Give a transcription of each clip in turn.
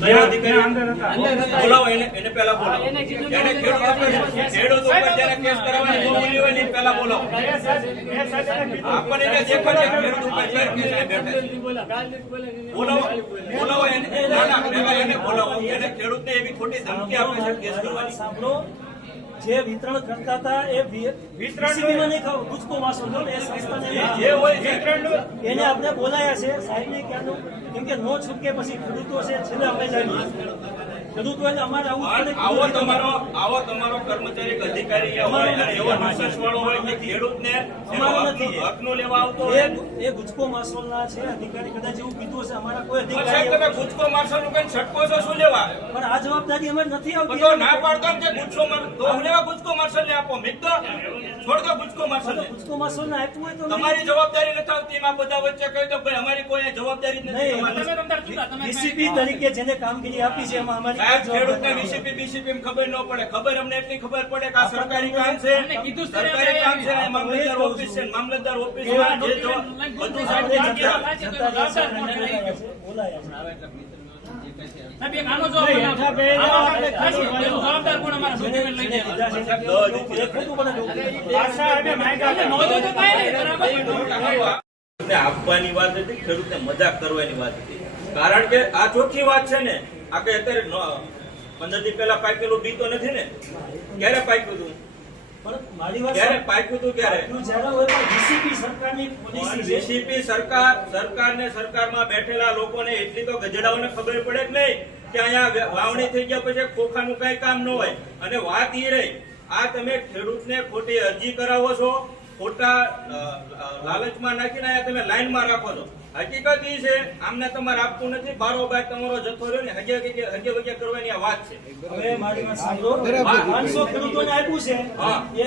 કયા અધિકારી બોલાવો એને એને પહેલા બોલાવો. એને ખેડૂત ઉપર જ્યારે કેસ કરવાની જોગવાઈ હોય ને એને પહેલા બોલાવો. આપણને એને પણ છે. ખેડૂત ઉપર કઈ કેસ બોલાવો બોલાવો એને ના, ના, એને બોલાવો. એને ખેડૂતને એવી ખોટી ધમકી આપે છે કેસ કરવાની. સાંભળો જે વિતરણ કરતા હતા એ વિતરણ નહીં ખાવ ગુજકો માસો લો એ સંસ્થાને જે હોય છે એને આપણે બોલાયા છે. સાહેબને ક્યાંનું કેમ કે નો છૂટકે પછી ખેડૂતો છે છેલ્લે અમે જાણીએ આવું જ પડે કે આવો તમારો આવો તમારો કર્મચારી અધિકારી એવો નિશંસ વાળો હોય કે ખેડૂતને એનો અમારો હકનું- નથી. હકનું લેવા આવતો હોય? એ એ ગુજકો માસોલના છે અધિકારી કદાચ એવું કીધું હશે અમારા કોઈ પણ તમે ગુજકો મારશો નું કઈ છટકો છો શું લેવા? પણ આ જવાબદારી અમારે નથી આવતી. તો ના પાડતો કે ગુજકો તો હું લેવા ગુજકો મારશલ ને આપો? મિત દો છોડ દો ગુજકો મારશલ ને ગુજકો આપ્યું હોય તો તમારી જવાબદારી નથી આવતી એમાં બધા વચ્ચે કહી દો ભાઈ અમારી કોઈ જવાબદારી નથી. ડીસીપી તરીકે જેને કામગીરી આપી છે એમાં અમારી સાહેબ ખેડૂતને વીસીપી બીસીપી ખબર ન પડે. ખબર અમને એટલી ખબર પડે કે આ સરકારી કામ છે. સરકારી કામ છે મામલતદાર ઓફિસ છે મામલતદાર ઓફિસ છે જે જવાબ બધું સાહેબ બોલાયા આપવાની વાત હતી ખેડૂતને મજાક કરવાની વાત હતી. કારણ કે આ ચોખ્ખી વાત છે ને આ કે અત્યારે પંદર દિવસ પહેલા પાકેલું બી તો નથી ને? ક્યારે પાક્યું હતું? હોય અને વાત એ રહી આ તમે ખેડૂત ને ખોટી અરજી કરાવો છો ખોટા લાલચમાં નાખીને અહીંયા તમે લાઈનમાં રાખો છો. હકીકત એ છે આમને તમારે આપતું નથી. બારોબાર તમારો જથ્થો રહ્યો ને હગે હગે હગે વગે કરવાની આ વાત છે. હવે મારી વાત સાંભળો. પાંચસો ખેડૂતોને આપ્યું છે. એ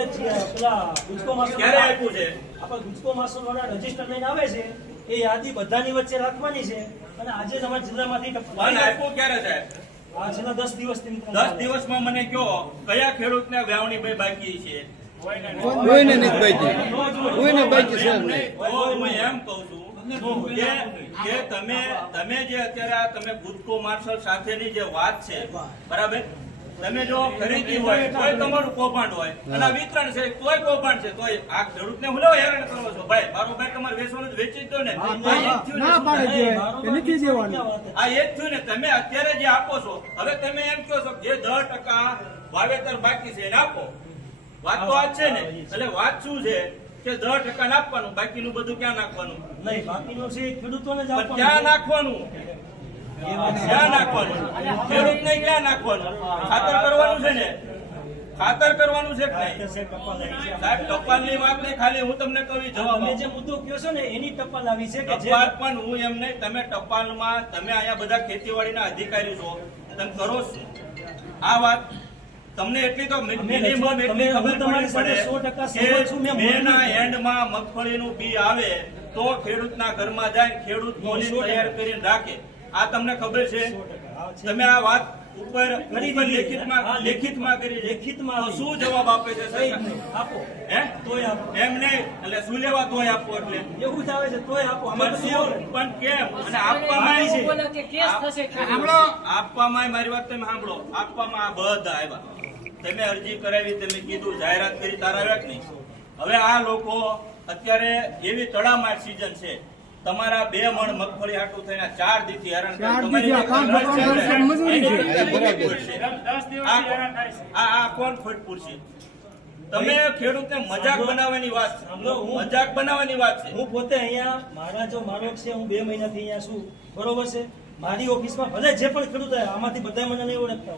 પેલા ગુજકો માસો ક્યારે આપ્યું છે? આપણે ગુજકો માસો વાળા રજિસ્ટર લઈને આવે છે. એ યાદી બધાની વચ્ચે રાખવાની છે. અને આજે તમારા જિલ્લામાંથી આપ્યું ક્યારે સાહેબ આ છેલ્લા દસ દિવસથી દસ દિવસમાં મને કયો કયા ખેડૂતને વ્યાવણી ભાઈ બાકી છે? કોઈને નથી બાકી કોઈને બાકી છે નહીં નહીં. હું એમ કહું છું કે કે તમે તમે જે અત્યારે આ તમે ગુજકો માર્શલ સાથેની જે વાત છે બરાબર? તમે જો ખરીદી હોય તોય તમારું કૌભાંડ હોય અને વિતરણ છે તોય કૌભાંડ છે તોય આ ખેડૂતને હું હેરાન કરો છો. ભાઈ બારોબાર તમારે વેચવાનું વેચી દો ને. મારો નથી દેવાનું? આ એક થયું ને તમે અત્યારે જે આપો છો હવે તમે એમ કહો છો જે દસ ટકા વાવેતર બાકી છે એને આપો. વાત તો આ છે ને એટલે વાત શું છે કે દસ ટકા નાખવાનું બાકીનું બધું ક્યાં નાખવાનું? નહીં બાકીનું છે ખેડૂતોને જ આપવાનું ક્યાં નાખવાનું. ક્યાં નાખવાનું? ખેડૂતને ક્યાં નાખવાનું? ખાતર કરવાનું છે ને? ખાતર કરવાનું છે ટપાલ સાહેબ ટપાલની વાત નહીં ખાલી હું તમને કહું જવાબ તમે જે મુદ્દો કયો છો ને એની ટપાલ આવી છે કે જે ટપાલ પણ હું એમને તમે ટપાલમાં તમે અહીંયા બધા ખેતીવાડીના અધિકારી છો. તમે કરો આ વાત તમને એટલી તો મિનિમમ એટલી ખબર તમારી પડે કે સહમત છું. મેં મેના એન્ડમાં મગફળીનું બી આવે તો ખેડૂતના ઘરમાં જાય ખેડૂત 100% તૈયાર કરીને રાખે. આ તમને ખબર છે? 100% હા, છે. તમે આ વાત ઉપર ઉપર લેખિતમાં લેખિતમાં કરી લેખિતમાં શું જવાબ આપે છે? નહીં. આપો. હે? તોય આપો. એમ નહીં. એટલે શું લેવા તોય આપો એટલે? એવું જ આવે છે તોય આપો. પણ શું? શું? પણ કેમ? અને આપવામાં છે. કેસ થશે સાંભળો. આપવામાં મારી વાત તમે સાંભળો. આપવામાં આ બધા આવ્યા. તમે અરજી કરાવી તમે કીધું જાહેરાત કરી તારા આવ્યા નહીં. હવે આ લોકો અત્યારે એવી તડામાર સિઝન છે. તમારા બે મણ મગફળી હાટું થઈને ચાર દીથી આ છે. છે. કોણ ખોટ પૂરશે તમે ખેડૂતને મજાક બનાવવાની વાત છે. મજાક બનાવવાની વાત છે. હું પોતે અહીંયા મારા જો મારો છે હું બે મહિનાથી અહીંયા છું. બરોબર છે? મારી ઓફિસમાં ભલે જે પણ ખેડૂત આમાંથી બધા મને નહીં ઓળખતા.